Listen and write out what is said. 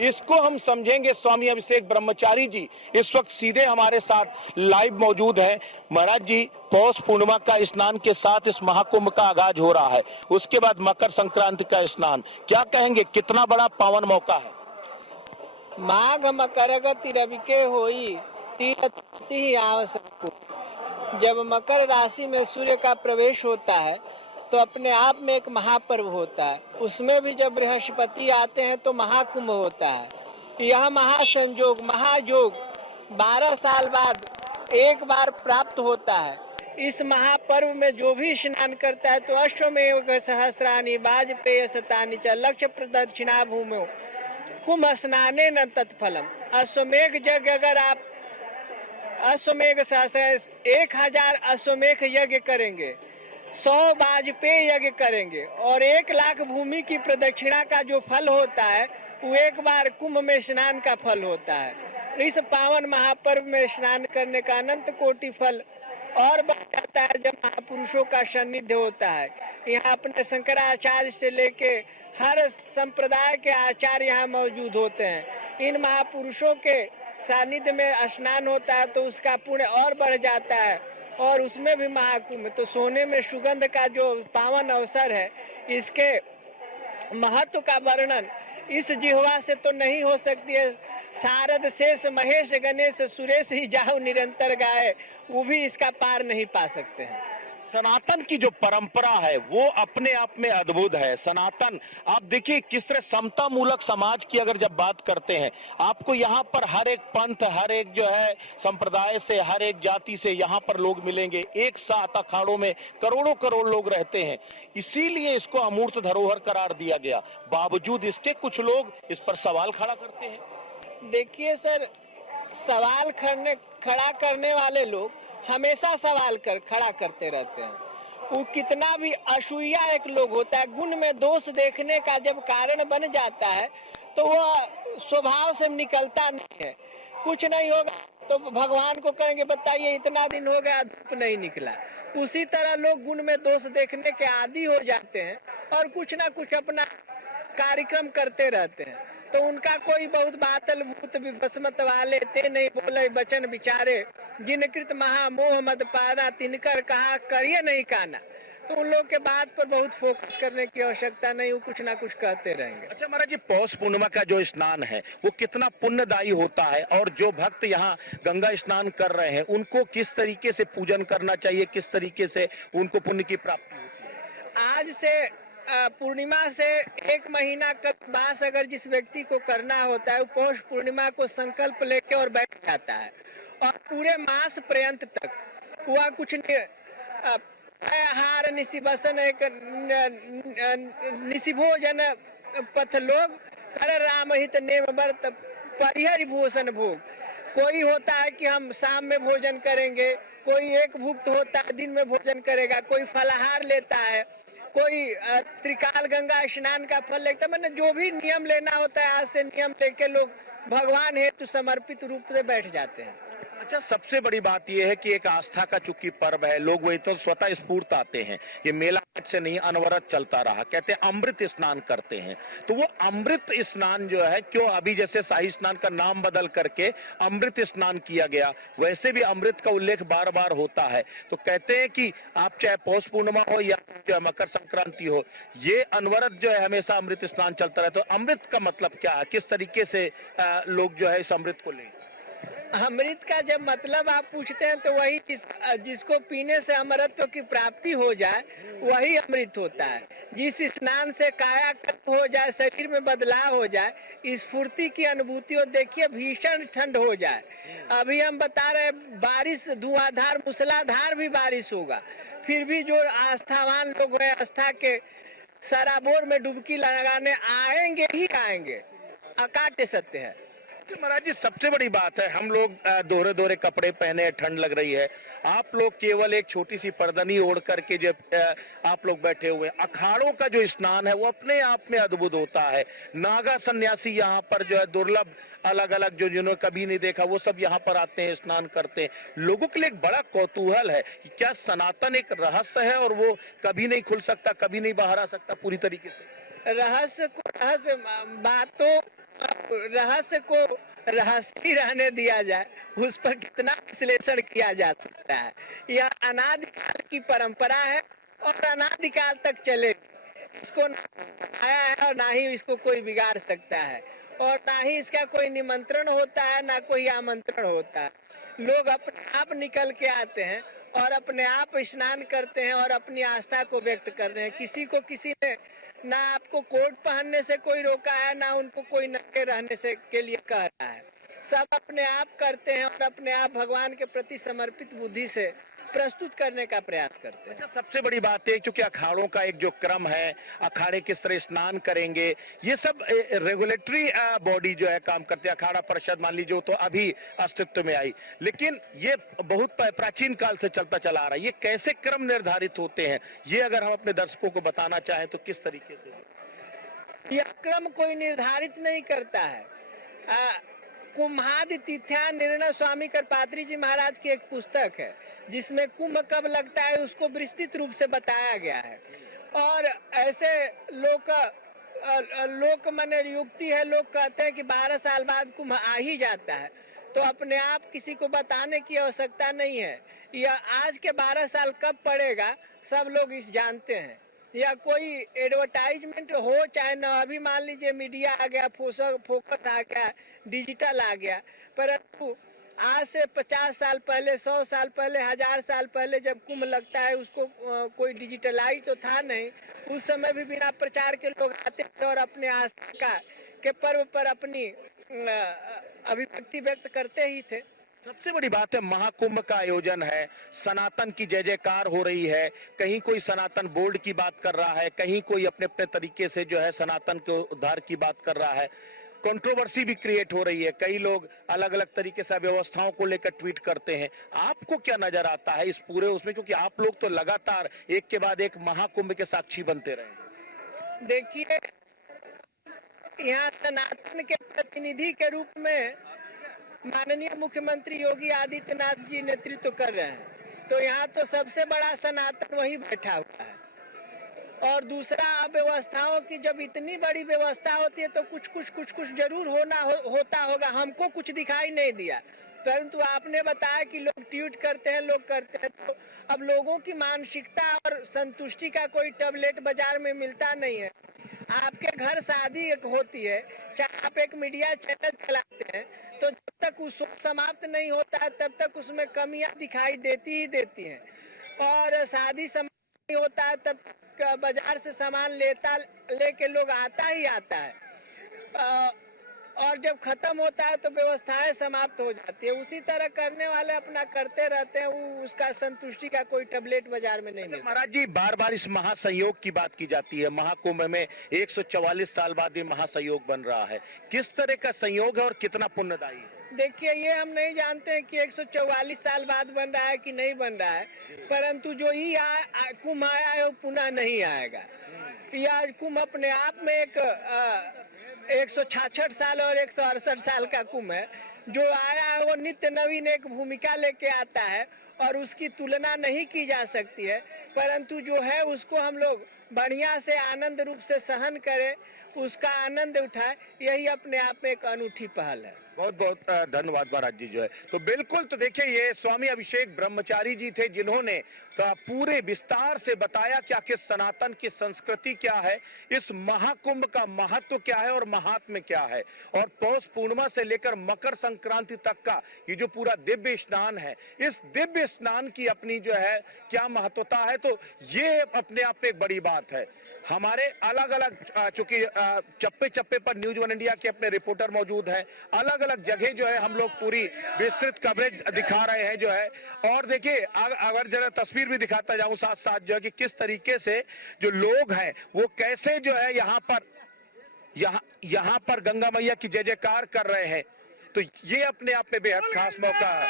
इसको हम समझेंगे। स्वामी अभिषेक ब्रह्मचारी जी इस वक्त सीधे हमारे साथ लाइव मौजूद है। महाराज जी, पौष पूर्णिमा का स्नान के साथ इस महाकुंभ का आगाज हो रहा है, उसके बाद मकर संक्रांति का स्नान, क्या कहेंगे, कितना बड़ा पावन मौका है? माघ मकरगति रविके होई तीरथ ही आवश्यक। जब मकर राशि में सूर्य का प्रवेश होता है तो अपने आप में एक महापर्व होता है। उसमें भी जब बृहस्पति आते हैं तो महाकुंभ होता है। यह महासंयोग महायोग 12 साल बाद एक बार प्राप्त होता है। इस महापर्व में जो भी स्नान करता है तो अश्वमेव सहस्राणि वाजपेय शतानि च लक्ष्य प्रदक्षिणा भूमि कुंभ स्नाने न तत्फलम। अश्वमेघ यज्ञ, अगर आप अश्वमेघ सहस्र 1000 अश्वमेघ यज्ञ करेंगे, 100 वाजपेय यज्ञ करेंगे और 1,00,000 भूमि की प्रदक्षिणा का जो फल होता है वो एक बार कुंभ में स्नान का फल होता है। इस पावन महापर्व में स्नान करने का अनंत कोटि फल और बढ़ जाता है जब महापुरुषों का सानिध्य होता है। यहाँ अपने शंकराचार्य से लेके हर संप्रदाय के आचार्य यहाँ मौजूद होते हैं। इन महापुरुषों के सानिध्य में स्नान होता है तो उसका पुण्य और बढ़ जाता है और उसमें भी महाकुंभ। तो सोने में सुगंध का जो पावन अवसर है, इसके महत्व का वर्णन इस जिह्वा से तो नहीं हो सकती है। शारद शेष महेश गणेश सुरेश ही जाओ निरंतर गाए, वो भी इसका पार नहीं पा सकते हैं। सनातन की जो परंपरा है वो अपने आप में अद्भुत है। सनातन, आप देखिए किस तरह समता मूलक समाज की अगर जब बात करते हैं, आपको यहाँ पर हर एक पंथ, हर एक जो है संप्रदाय से, हर एक जाति से यहाँ पर लोग मिलेंगे। एक साथ अखाड़ों में करोड़ों करोड़ लोग रहते हैं, इसीलिए इसको अमूर्त धरोहर करार दिया गया। बावजूद इसके कुछ लोग इस पर सवाल खड़ा करते हैं। देखिए सर, सवाल खड़ा करने वाले लोग हमेशा सवाल खड़ा करते रहते हैं। वो कितना भी असूया एक लोग होता है, गुण में दोष देखने का जब कारण बन जाता है तो वह स्वभाव से निकलता नहीं है। कुछ नहीं होगा तो भगवान को कहेंगे बताइए इतना दिन हो गया धूप नहीं निकला। उसी तरह लोग गुण में दोष देखने के आदी हो जाते हैं और कुछ ना कुछ अपना कार्यक्रम करते रहते हैं। तो उनका कोई बहुत बातल भूत विभस्मत वाले ते नहीं बोले बचन विचारे, जिनकृत महामोह मद पारा तिनकर कहा करिए नहीं काना। तो उन लोग के बात पर बहुत फोकस करने की आवश्यकता नहीं, वो कुछ ना कुछ कहते रहेंगे। अच्छा महाराज जी, पौष पूर्णिमा का जो स्नान है वो कितना पुण्यदायी होता है, और जो भक्त यहाँ गंगा स्नान कर रहे हैं उनको किस तरीके से पूजन करना चाहिए, किस तरीके से उनको पुण्य की प्राप्ति होती है? आज से पूर्णिमा से 1 महीना का बास अगर जिस व्यक्ति को करना होता है वो पौष पूर्णिमा को संकल्प लेके और बैठ जाता है और पूरे मास पर्यंत तक वह कुछ आहार निशिभसन एक निशिभोजन पथ लोग कर राम हित नेम व्रत परिहरि भूषण भोग। कोई होता है कि हम शाम में भोजन करेंगे, कोई एक भुक्त होता है दिन में भोजन करेगा, कोई फलाहार लेता है, कोई त्रिकाल गंगा स्नान का फल लेता है। मैंने जो भी नियम लेना होता है आज से नियम लेके लोग भगवान हेतु समर्पित रूप से बैठ जाते हैं। अच्छा, सबसे बड़ी बात यह है कि एक आस्था का चूंकि पर्व है, लोग वही तो स्वतः स्फूर्त आते हैं। ये मेला आज से नहीं, अनवरत चलता रहा। कहते हैं अमृत स्नान करते हैं, तो वो अमृत स्नान जो है, क्यों अभी जैसे शाही स्नान का नाम बदल करके अमृत स्नान किया गया, वैसे भी अमृत का उल्लेख बार बार होता है। तो कहते हैं कि आप चाहे पौष पूर्णिमा हो या मकर संक्रांति हो, ये अनवरत जो है हमेशा अमृत स्नान चलता रहे। तो अमृत का मतलब क्या है, किस तरीके से लोग जो है इस अमृत को लें? अमृत का जब मतलब आप पूछते हैं तो वही जिसको पीने से अमरत्व की प्राप्ति हो जाए वही अमृत होता है। जिस स्नान से कायाकल्प हो जाए, शरीर में बदलाव हो जाए, स्फूर्ति की अनुभूति हो। देखिए भीषण ठंड हो जाए, अभी हम बता रहे बारिश धुआंधार मूसलाधार भी बारिश होगा, फिर भी जो आस्थावान लोग हैं आस्था के सराबोर में डुबकी लगाने आएंगे ही आएंगे, अकाट्य सत्य है। महाराज जी, सबसे बड़ी बात है, हम लोग दोहरे दोहरे कपड़े पहने, ठंड लग रही है, आप लोग केवल एक छोटी सी परदनी ओढ़ करके जो आप लोग बैठे हुए। अखाड़ों का जो स्नान है वो अपने आप में अद्भुत होता है। नागा सन्यासी यहाँ पर जो है दुर्लभ, अलग अलग जो जिन्होंने कभी नहीं देखा वो सब यहाँ पर आते हैं, स्नान करते हैं। लोगों के लिए एक बड़ा कौतूहल है कि क्या सनातन एक रहस्य है और वो कभी नहीं खुल सकता, कभी नहीं बाहर आ सकता पूरी तरीके से? रहस्य को रहस्य बातों रहस्य को रहस्य ही रहने दिया जाए, उस पर कितना विश्लेषण किया जा सकता है। यह अनादिकाल की परंपरा है और अनादिकाल तक चलेगी। इसको ना आया है और ना ही इसको कोई बिगाड़ सकता है, और ना ही इसका कोई निमंत्रण होता है, ना कोई आमंत्रण होता है। लोग अपने आप निकल के आते हैं और अपने आप स्नान करते हैं और अपनी आस्था को व्यक्त कर रहे हैं। किसी को किसी ने ना आपको कोट पहनने से कोई रोका है, ना उनको कोई नंगे रहने से के लिए कह रहा है। सब अपने आप करते हैं और अपने आप भगवान के प्रति समर्पित बुद्धि से प्रस्तुत करने का प्रयास करते हैं। अच्छा, सबसे बड़ी बात है क्योंकि अखाड़ों का एक जो क्रम है, अखाड़े किस तरह स्नान करेंगे, ये सब रेगुलेटरी बॉडी जो है काम करते हैं। अखाड़ा परिषद मान लीजिए तो अभी अस्तित्व में आई, लेकिन ये बहुत प्राचीन काल से चलता चला आ रहा है। ये कैसे क्रम निर्धारित होते हैं, ये अगर हम अपने दर्शकों को बताना चाहें तो किस तरीके से? यह क्रम कोई निर्धारित नहीं करता है। कुम्हादि तिथ्या निर्णय स्वामी करपात्री जी महाराज की एक पुस्तक है, जिसमें कुंभ कब लगता है उसको विस्तृत रूप से बताया गया है। और ऐसे लोक माने युक्ति है, लोग कहते हैं कि 12 साल बाद कुंभ आ ही जाता है, तो अपने आप किसी को बताने की आवश्यकता नहीं है। यह आज के 12 साल कब पड़ेगा सब लोग इस जानते हैं। या कोई एडवर्टाइजमेंट हो चाहे न, अभी मान लीजिए मीडिया आ गया, फोकस आ गया, डिजिटल आ गया, परंतु आज से 50 साल पहले, 100 साल पहले, 1000 साल पहले जब कुंभ लगता है उसको कोई डिजिटलाइज तो था नहीं। उस समय भी बिना प्रचार के लोग आते थे और अपने आस्था के पर्व पर अपनी अभिव्यक्ति व्यक्त करते ही थे। सबसे बड़ी बात है महाकुंभ का आयोजन है, सनातन की जय जयकार हो रही है। कहीं कोई सनातन बोर्ड की बात कर रहा है, कहीं कोई अपने अपने तरीके से जो है सनातन के उद्धार की बात कर रहा है। कंट्रोवर्सी भी क्रिएट हो रही है, कई लोग अलग अलग तरीके से व्यवस्थाओं को लेकर ट्वीट करते हैं। आपको क्या नजर आता है इस पूरे उसमें, क्योंकि आप लोग तो लगातार एक के बाद एक महाकुंभ के साक्षी बनते रहे। देखिए, यहाँ सनातन के प्रतिनिधि के रूप में माननीय मुख्यमंत्री योगी आदित्यनाथ जी नेतृत्व कर रहे हैं, तो यहाँ तो सबसे बड़ा सनातन वही बैठा हुआ है। और दूसरा, व्यवस्थाओं की जब इतनी बड़ी व्यवस्था होती है तो कुछ जरूर होता होगा। हमको कुछ दिखाई नहीं दिया, परंतु आपने बताया कि लोग ट्वीट करते हैं, लोग करते हैं, तो अब लोगों की मानसिकता और संतुष्टि का कोई टैबलेट बाजार में मिलता नहीं है। आपके घर शादी एक होती है, चाहे आप एक मीडिया चैनल चलाते हैं, तो जब तक उस समाप्त नहीं होता है तब तक उसमें कमियां दिखाई देती ही देती हैं। और शादी समाप्त नहीं होता है तब बाजार से सामान लेके लोग आता ही आता है, और जब खत्म होता है तो व्यवस्थाएं समाप्त हो जाती है। उसी तरह करने वाले अपना करते रहते हैं, उसका संतुष्टि का कोई टैबलेट बाजार में नहीं मिलता। महाराज जी, बार बार इस महासंयोग की बात की जाती है। महाकुंभ में 144 साल बाद ये महासंयोग बन रहा है, किस तरह का संयोग है और कितना पुण्यदायी है? देखिए, ये हम नहीं जानते हैं कि 144 साल बाद बन रहा है कि नहीं बन रहा है, परंतु जो ही कुंभ आया है वो पुनः नहीं आएगा। यह कुंभ अपने आप में एक 166 साल और 168 साल का कुंभ है। जो आया है वो नित्य नवीन एक भूमिका लेके आता है और उसकी तुलना नहीं की जा सकती है, परंतु जो है उसको हम लोग बढ़िया से आनंद रूप से सहन करें, उसका आनंद उठाए, यही अपने आप में एक अनूठी पहल है। बहुत बहुत धन्यवाद महाराज जी। जो है तो बिल्कुल, तो देखिए ये स्वामी अभिषेक ब्रह्मचारी जी थे जिन्होंने पूरे विस्तार से बताया कि आखिर सनातन की संस्कृति क्या है, इस महाकुंभ का महत्व क्या है और महात्म्य क्या है, और पौष पूर्णिमा से लेकर मकर संक्रांति तक का ये जो पूरा दिव्य स्नान है, इस दिव्य स्नान की अपनी जो है क्या महत्वता है। तो ये अपने आप में एक बड़ी बात है। हमारे अलग अलग चूंकि चप्पे चप्पे पर न्यूज वन इंडिया के अपने रिपोर्टर मौजूद हैं, अलग अलग जगह जो है हम लोग पूरी विस्तृत कवरेज दिखा रहे हैं जो है। और देखिए, अगर जरा तस्वीर भी दिखाता जाऊं साथ साथ जो है कि किस तरीके से जो लोग हैं वो कैसे जो है यहाँ पर गंगा मैया की जय जयकार कर रहे हैं। तो ये अपने आप में बेहद खास मौका है।